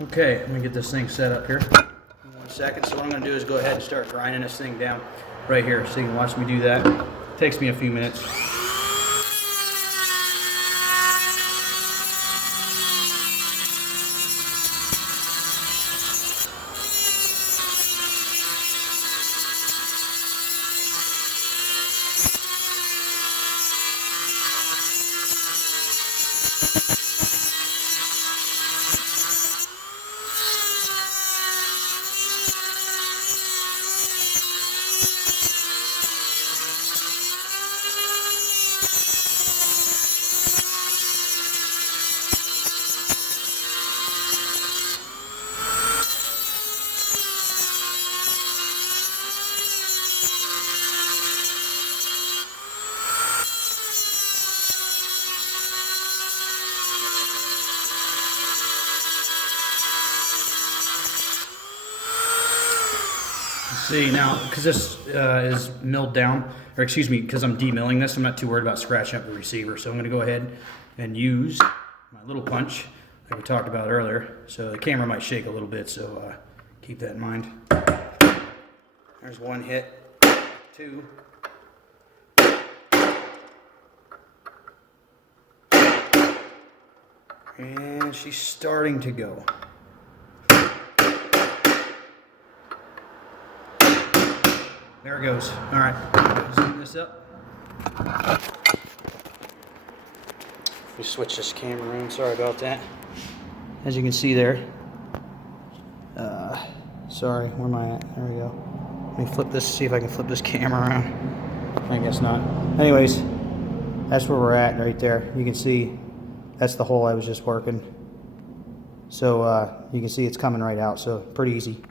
Okay, let me get this thing set up here. 1 second. So what I'm going to do is go ahead and start grinding this thing down right here. So you can watch me do that. It takes me a few minutes. See now, because this is milled down, or excuse me, because I'm demilling this, I'm not too worried about scratching up the receiver. So I'm going to go ahead and use my little punch like we talked about earlier. So the camera might shake a little bit, so keep that in mind. There's one hit, two. And she's starting to go. There it goes. All right, zoom this up. Let me switch this camera around. Sorry about that. As you can see there. Sorry, where am I at? There we go. Let me flip this, see if I can flip this camera around. I guess not. Anyways, that's where we're at right there. You can see that's the hole I was just working. So you can see it's coming right out, so pretty easy.